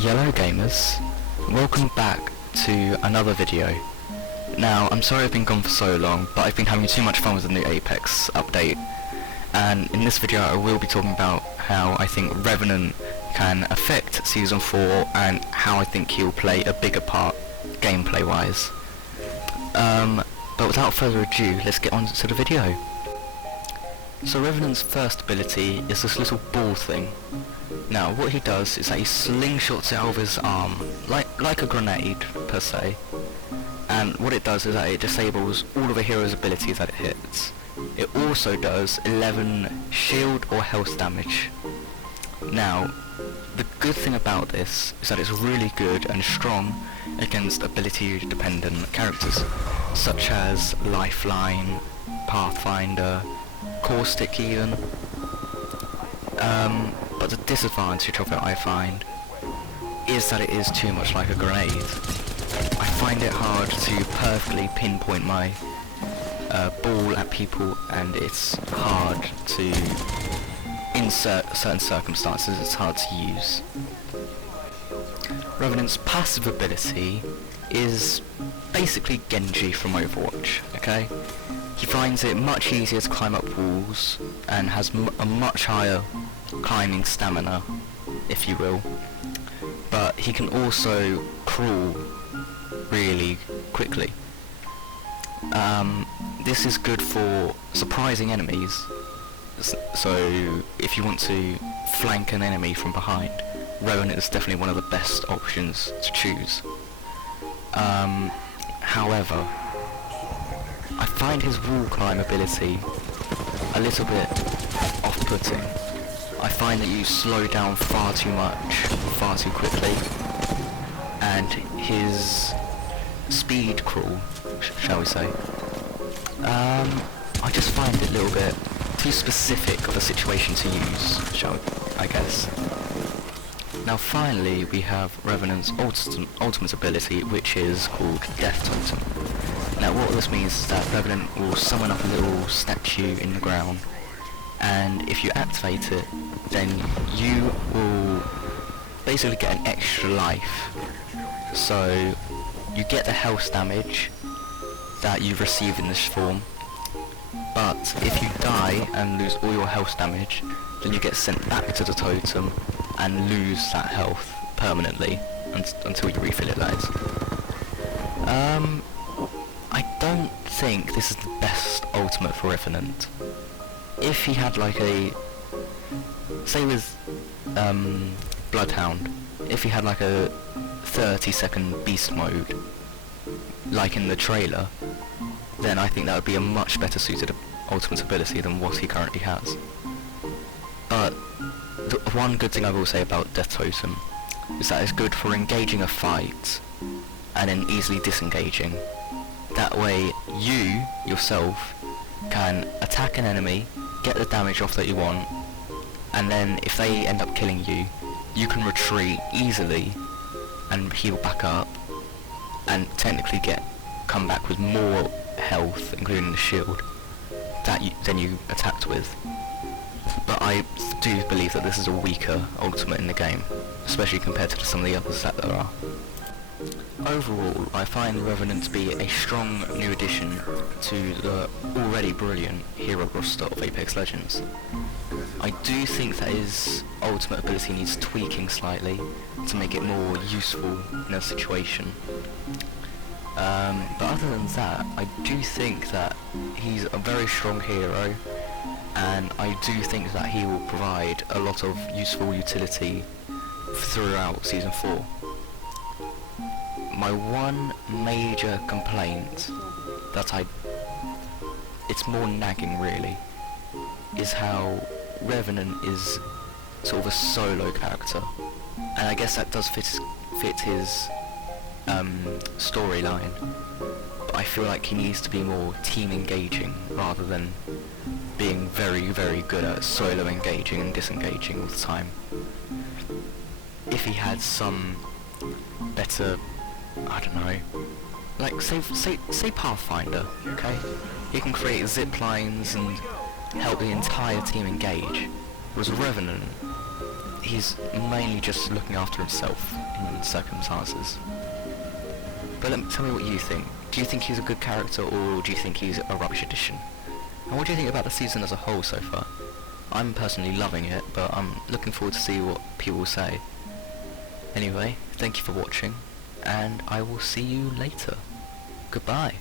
Hello gamers, welcome back to another video. Now, I'm sorry I've been gone for so long, but I've been having too much fun with the new Apex update, and in this video I will be talking about how I think Revenant can affect Season 4 and how I think he'll play a bigger part gameplay wise. But without further ado, let's get on to the video. So Revenant's first ability is this little ball thing. Now what he does is that he slingshots it out of his arm, like a grenade per se, and what it does is that it disables all of a hero's abilities that it hits. It also does 11 shield or health damage. Now the good thing about this is that it's really good and strong against ability dependent characters such as Lifeline, Pathfinder, Caustic even. But the disadvantage of it, I find, is that it is too much like a grenade. I find it hard to perfectly pinpoint my ball at people, and it's hard to, in certain circumstances, it's hard to use. Revenant's passive ability is basically Genji from Overwatch, okay? He finds it much easier to climb up walls and has a much higher climbing stamina, if you will, but he can also crawl really quickly. This is good for surprising enemies, so if you want to flank an enemy from behind, Revenant is definitely one of the best options to choose. However, I find his wall climb ability a little bit off-putting. I find that you slow down far too much, far too quickly, and his speed crawl, shall we say, I just find it a little bit too specific of a situation to use, I guess. Now finally we have Revenant's ultimate ability, which is called Death Totem. Now what this means is that Revenant will summon up a little statue in the ground, and if you activate it, then you will basically get an extra life. So you get the health damage that you've received in this form, but if you die and lose all your health damage, then you get sent back to the totem and lose that health permanently until you refill it, that is. I don't think this is the best ultimate for Revenant. If he had like a, say with Bloodhound, if he had like a 30-second beast mode, like in the trailer, then I think that would be a much better suited ultimate ability than what he currently has. But the one good thing I will say about Death Totem is that it's good for engaging a fight and then easily disengaging. That way you, yourself, can attack an enemy, get the damage off that you want, and then if they end up killing you, you can retreat easily and heal back up, and technically come back with more health, including the shield, than you attacked with. But I do believe that this is a weaker ultimate in the game, especially compared to some of the others that there are. Overall, I find Revenant to be a strong new addition to the already brilliant hero roster of Apex Legends. I do think that his ultimate ability needs tweaking slightly to make it more useful in a situation. But other than that, I do think that he's a very strong hero, and I do think that he will provide a lot of useful utility throughout Season 4. My one major complaint it's more nagging really, is how Revenant is sort of a solo character, and I guess that does fit his storyline, but I feel like he needs to be more team engaging rather than being very, very good at solo engaging and disengaging all the time. If he had some better, I don't know, like say Pathfinder, okay? He can create zip lines and help the entire team engage. Whereas Revenant, he's mainly just looking after himself in circumstances. But tell me what you think. Do you think he's a good character, or do you think he's a rubbish addition? And what do you think about the season as a whole so far? I'm personally loving it, but I'm looking forward to see what people will say. Anyway, thank you for watching, and I will see you later. Goodbye.